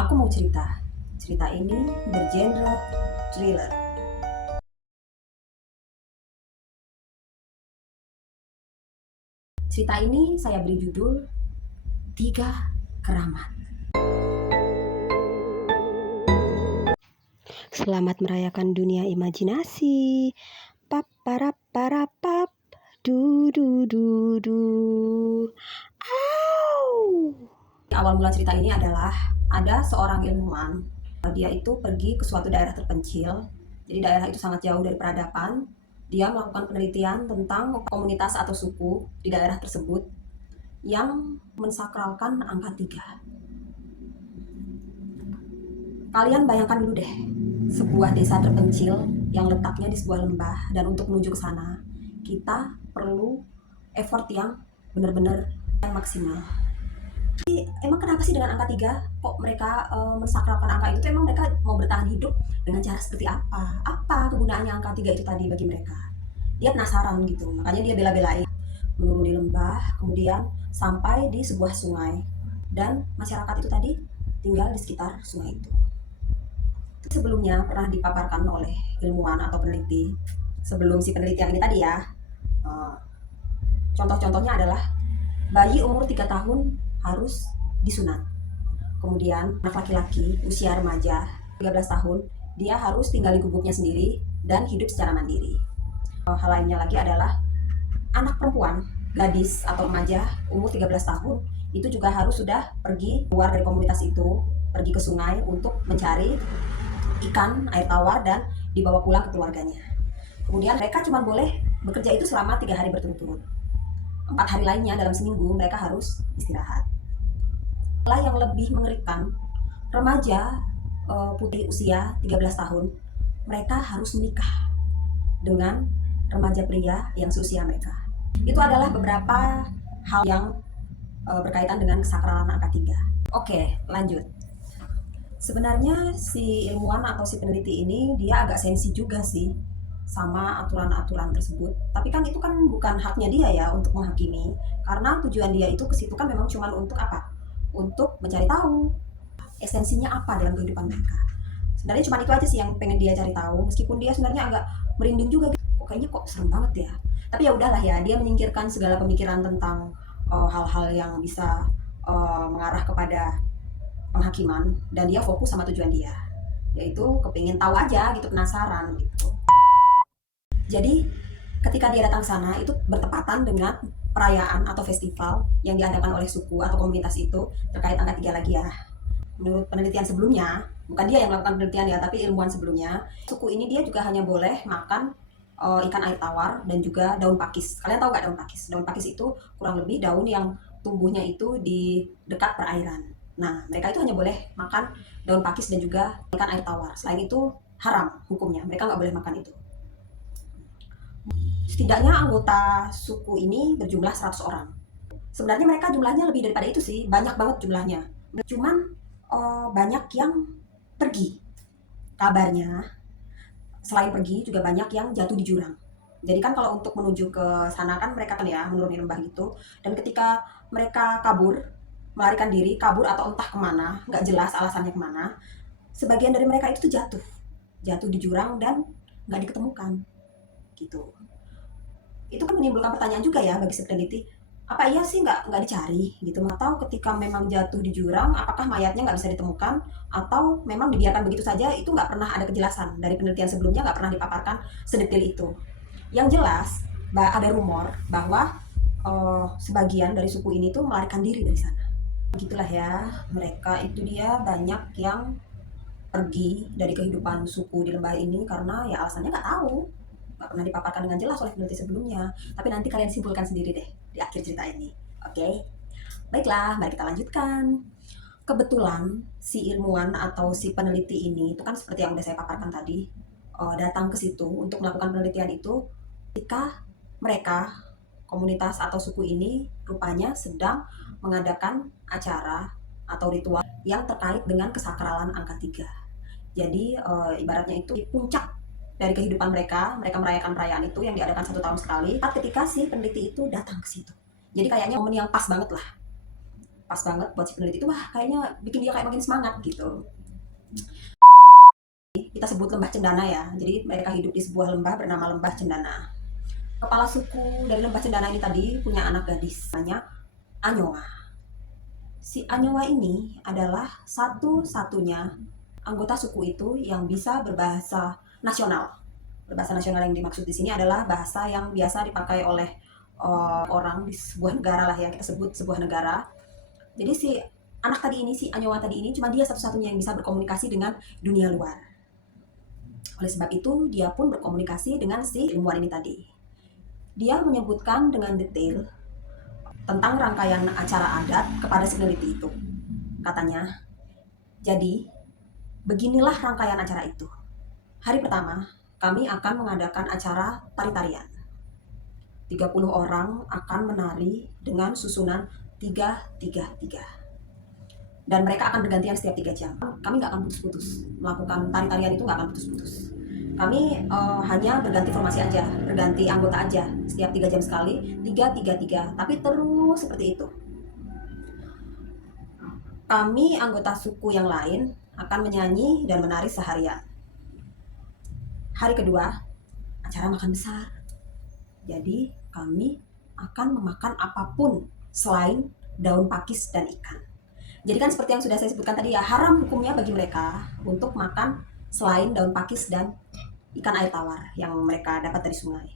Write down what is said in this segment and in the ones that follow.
Aku mau cerita. Cerita ini bergenre thriller. Cerita ini saya beri judul Tiga Keramat. Selamat merayakan dunia imajinasi. Pap para para pap. Du du du du. Au. Awal mula cerita ini adalah ada seorang ilmuwan. Dia itu pergi ke suatu daerah terpencil. Jadi daerah itu sangat jauh dari peradaban. Dia melakukan penelitian tentang komunitas atau suku di daerah tersebut yang mensakralkan angka 3. Kalian bayangkan dulu deh, sebuah desa terpencil yang letaknya di sebuah lembah, dan untuk menuju ke sana kita perlu effort yang benar-benar maksimal. Emang kenapa sih dengan angka 3 kok mereka mensakralkan angka itu? Tuh emang mereka mau bertahan hidup dengan cara seperti apa? Apa kegunaannya angka 3 itu tadi bagi mereka? Dia penasaran gitu, makanya dia bela-belain menuruni lembah, kemudian sampai di sebuah sungai, dan masyarakat itu tadi tinggal di sekitar sungai itu. Sebelumnya pernah dipaparkan oleh ilmuwan atau peneliti sebelum si penelitian ini tadi ya. eh, Contoh-contohnya adalah bayi umur 3 tahun harus disunat. Kemudian anak laki-laki usia remaja 13 tahun, dia harus tinggal di gubuknya sendiri dan hidup secara mandiri. Hal lainnya lagi adalah anak perempuan, gadis atau remaja umur 13 tahun, itu juga harus sudah pergi keluar dari komunitas itu, pergi ke sungai untuk mencari ikan, air tawar, dan dibawa pulang ke keluarganya. Kemudian mereka cuma boleh bekerja itu selama 3 hari berturut-turut. 4 hari lainnya dalam seminggu mereka harus istirahat. Yang lebih mengerikan, remaja putri usia 13 tahun, mereka harus menikah dengan remaja pria yang seusia mereka. Itu adalah beberapa hal yang berkaitan dengan kesakralan angka 3. Oke, lanjut. Sebenarnya si ilmuwan atau si peneliti ini dia agak sensi juga sih sama aturan-aturan tersebut. Tapi kan itu kan bukan haknya dia ya untuk menghakimi. Karena tujuan dia itu ke situ kan memang cuma untuk apa? Untuk mencari tahu esensinya apa dalam kehidupan mereka. Sebenarnya cuma itu aja sih yang pengen dia cari tahu. Meskipun dia sebenarnya agak merinding juga gitu. Kayaknya kok serem banget ya. Tapi ya udahlah ya, dia menyingkirkan segala pemikiran tentang hal-hal yang bisa mengarah kepada penghakiman, dan dia fokus sama tujuan dia, yaitu kepingin tahu aja gitu, penasaran gitu. Jadi ketika dia datang sana itu bertepatan dengan perayaan atau festival yang diadakan oleh suku atau komunitas itu terkait angka 3 lagi ya. Menurut penelitian sebelumnya, bukan dia yang melakukan penelitian ya, tapi ilmuwan sebelumnya, suku ini dia juga hanya boleh makan ikan air tawar dan juga daun pakis. Kalian tahu nggak daun pakis? Daun pakis itu kurang lebih daun yang tumbuhnya itu di dekat perairan. Nah, mereka itu hanya boleh makan daun pakis dan juga ikan air tawar. Selain itu haram hukumnya, mereka nggak boleh makan itu. Setidaknya anggota suku ini berjumlah 100 orang. Sebenarnya mereka jumlahnya lebih daripada itu sih, banyak banget jumlahnya. Cuman banyak yang pergi. Kabarnya selain pergi juga banyak yang jatuh di jurang. Jadi kan kalau untuk menuju ke sana kan mereka kan ya menuruni lembah gitu. Dan ketika mereka kabur, melarikan diri, kabur atau entah kemana, nggak jelas alasannya kemana, sebagian dari mereka itu tuh jatuh di jurang dan nggak diketemukan gitu. Itu kan menimbulkan pertanyaan juga ya bagi si peneliti, apa iya sih nggak dicari gitu, atau ketika memang jatuh di jurang apakah mayatnya nggak bisa ditemukan, atau memang dibiarkan begitu saja. Itu nggak pernah ada kejelasan dari penelitian sebelumnya, nggak pernah dipaparkan sedetil itu. Yang jelas ada rumor bahwa sebagian dari suku ini tuh melarikan diri dari sana. Begitulah ya, mereka itu dia banyak yang pergi dari kehidupan suku di lembah ini karena ya alasannya nggak tahu, nggak pernah dipaparkan dengan jelas oleh peneliti sebelumnya. Tapi nanti kalian simpulkan sendiri deh di akhir cerita ini. Oke, baiklah, mari kita lanjutkan. Kebetulan si ilmuwan atau si peneliti ini itu kan seperti yang udah saya paparkan tadi, datang ke situ untuk melakukan penelitian itu ketika mereka, komunitas atau suku ini rupanya sedang mengadakan acara atau ritual yang terkait dengan kesakralan angka 3. Jadi ibaratnya itu puncak dari kehidupan mereka, mereka merayakan perayaan itu yang diadakan 1 tahun sekali. Ketika si peneliti itu datang ke situ, jadi kayaknya momen yang pas banget lah. pas banget buat si peneliti itu, wah kayaknya bikin dia kayak makin semangat gitu. Kita sebut lembah Cendana ya, jadi mereka hidup di sebuah lembah bernama Lembah Cendana. Kepala suku dari Lembah Cendana ini tadi punya anak gadis namanya Anyoa. Si Anyoa ini adalah satu-satunya anggota suku itu yang bisa berbahasa nasional. Berbahasa nasional yang dimaksud di sini adalah bahasa yang biasa dipakai oleh orang di sebuah negara lah ya, kita sebut sebuah negara. Jadi si anak tadi ini, si Anyoa tadi ini, cuma dia satu-satunya yang bisa berkomunikasi dengan dunia luar. Oleh sebab itu, dia pun berkomunikasi dengan si ilmuwan ini tadi. Dia menyebutkan dengan detail tentang rangkaian acara adat kepada si peneliti itu. Katanya, jadi beginilah rangkaian acara itu. Hari pertama, kami akan mengadakan acara tari-tarian. 30 orang akan menari dengan susunan 3-3-3. Dan mereka akan bergantian setiap 3 jam. Kami nggak akan putus-putus. Melakukan tari-tarian itu nggak akan putus-putus. Kami hanya berganti formasi aja, berganti anggota aja. Setiap 3 jam sekali, 3-3-3. Tapi terus seperti itu. Kami, anggota suku yang lain, akan menyanyi dan menari seharian. Hari kedua, acara makan besar. Jadi, kami akan memakan apapun selain daun pakis dan ikan. Jadi kan seperti yang sudah saya sebutkan tadi ya, haram hukumnya bagi mereka untuk makan selain daun pakis dan ikan air tawar yang mereka dapat dari sungai.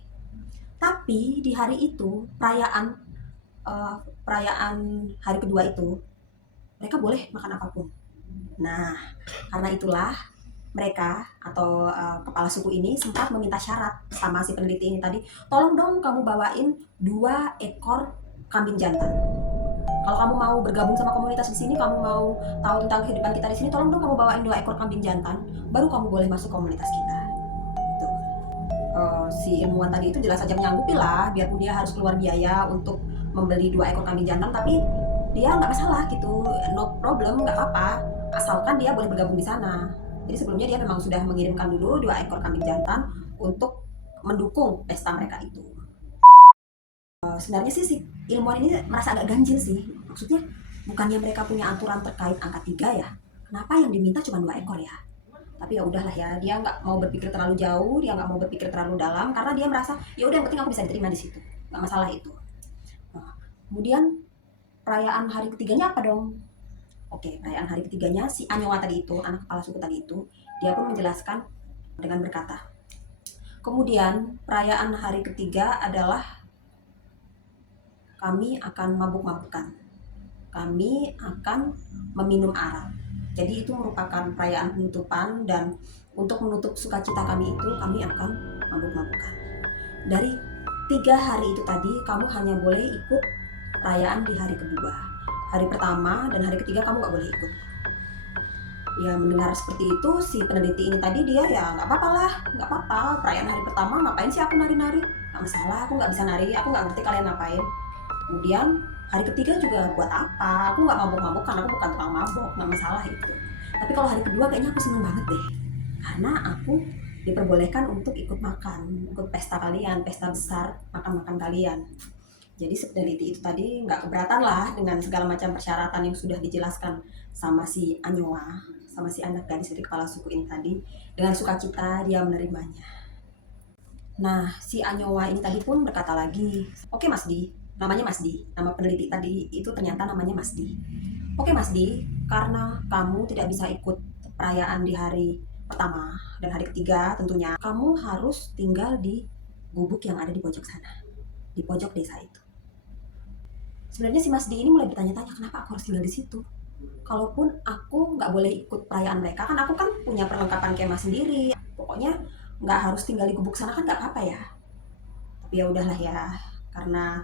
Tapi di hari itu, perayaan hari kedua itu, mereka boleh makan apapun. Nah, karena itulah mereka atau kepala suku ini sempat meminta syarat sama si peneliti ini tadi, tolong dong kamu bawain 2 ekor kambing jantan. Kalau kamu mau bergabung sama komunitas di sini, kamu mau tahu tentang kehidupan kita di sini, tolong dong kamu bawain 2 ekor kambing jantan, baru kamu boleh masuk komunitas kita. Gitu. Si ilmuwan tadi itu jelas saja menyanggupi lah, biarpun dia harus keluar biaya untuk membeli 2 ekor kambing jantan, tapi dia nggak masalah gitu, no problem, nggak apa-apa, asalkan dia boleh bergabung di sana. Jadi sebelumnya dia memang sudah mengirimkan dulu 2 ekor kambing jantan untuk mendukung pesta mereka itu. Sebenarnya sih si ilmuwan ini merasa agak ganjil sih. Maksudnya bukannya mereka punya aturan terkait angka 3 ya? Kenapa yang diminta cuma 2 ekor ya? Tapi ya udahlah ya, dia nggak mau berpikir terlalu jauh, dia nggak mau berpikir terlalu dalam, karena dia merasa ya udah yang penting aku bisa diterima di situ, nggak masalah itu. Nah, kemudian perayaan hari ketiganya apa dong? Oke, perayaan hari ketiganya si Anyoa tadi itu, anak kepala suku tadi itu, dia pun menjelaskan dengan berkata, kemudian perayaan hari ketiga adalah kami akan mabuk-mabukan. Kami akan meminum arak. Jadi itu merupakan perayaan penutupan, dan untuk menutup sukacita kami itu kami akan mabuk-mabukan. Dari 3 hari itu tadi kamu hanya boleh ikut perayaan di hari kedua. Hari pertama dan hari ketiga kamu nggak boleh ikut. Ya mendengar seperti itu, si peneliti ini tadi dia ya nggak apa-apa lah, nggak apa-apa. Perayaan hari pertama ngapain sih aku nari-nari? Nggak masalah, aku nggak bisa nari, aku nggak ngerti kalian ngapain. Kemudian hari ketiga juga buat apa? Aku nggak mabuk-mabuk karena aku bukan tukang mabuk, nggak masalah itu. Tapi kalau hari kedua kayaknya aku seneng banget deh, karena aku diperbolehkan untuk ikut makan, ikut pesta kalian, pesta besar, makan-makan kalian. Jadi si peneliti itu tadi nggak keberatan lah dengan segala macam persyaratan yang sudah dijelaskan sama si Anyoa, sama si anak gadis dari kepala suku ini tadi. Dengan sukacita dia menerimanya. Nah, si Anyoa ini tadi pun berkata lagi, oke Mas Di, namanya Mas Di, nama peneliti tadi itu ternyata namanya Mas Di. Oke Mas Di, karena kamu tidak bisa ikut perayaan di hari pertama dan hari ketiga, tentunya kamu harus tinggal di gubuk yang ada di pojok sana, di pojok desa itu. Sebenarnya si Mas Di ini mulai bertanya-tanya, kenapa aku harus tinggal di situ? Kalaupun aku nggak boleh ikut perayaan mereka, kan aku kan punya perlengkapan kemah sendiri. Pokoknya nggak harus tinggal di gubuk sana kan nggak apa-apa ya. Tapi ya udahlah ya, karena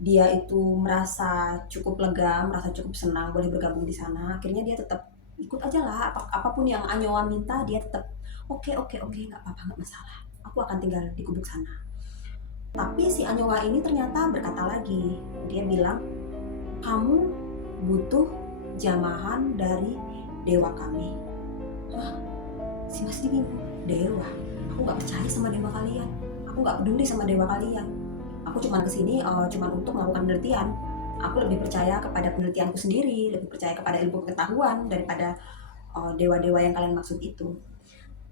dia itu merasa cukup lega, merasa cukup senang boleh bergabung di sana. Akhirnya dia tetap ikut aja lah, apapun yang Anyoa minta dia tetap oke, nggak apa-apa, nggak masalah. Aku akan tinggal di gubuk sana. Tapi si Anyoa ini ternyata berkata lagi, dia bilang, kamu butuh jamahan dari dewa kami. Hah? Si Mas Di bingung, dewa? Aku nggak percaya sama dewa kalian. Aku nggak peduli sama dewa kalian. Aku cuma kesini cuma untuk melakukan penelitian. Aku lebih percaya kepada penelitianku sendiri, lebih percaya kepada ilmu pengetahuan daripada dewa-dewa yang kalian maksud itu.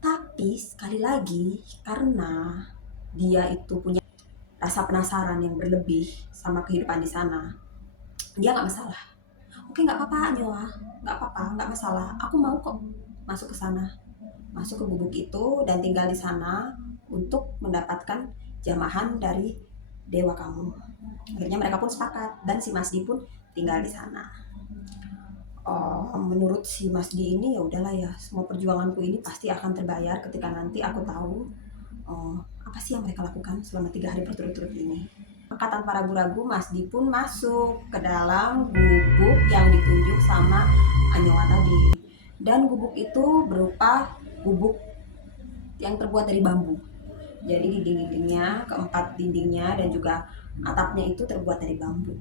Tapi sekali lagi, karena dia itu punya rasa penasaran yang berlebih sama kehidupan di sana, dia nggak masalah. Oke, nggak apa-apa Nyoa, nggak apa-apa, nggak masalah. Aku mau kok masuk ke sana, masuk ke gubuk itu dan tinggal di sana untuk mendapatkan jamahan dari dewa kamu. Akhirnya mereka pun sepakat dan si Masdi pun tinggal di sana. Menurut si Masdi ini, ya udahlah ya, semua perjuanganku ini pasti akan terbayar ketika nanti aku tahu apa sih yang mereka lakukan selama 3 hari berturut-turut ini. Maka tanpa ragu-ragu Masdi pun masuk ke dalam gubuk yang ditunjuk sama Anyowa tadi. Dan gubuk itu berupa gubuk yang terbuat dari bambu. Jadi dinding-dindingnya, keempat dindingnya dan juga atapnya itu terbuat dari bambu.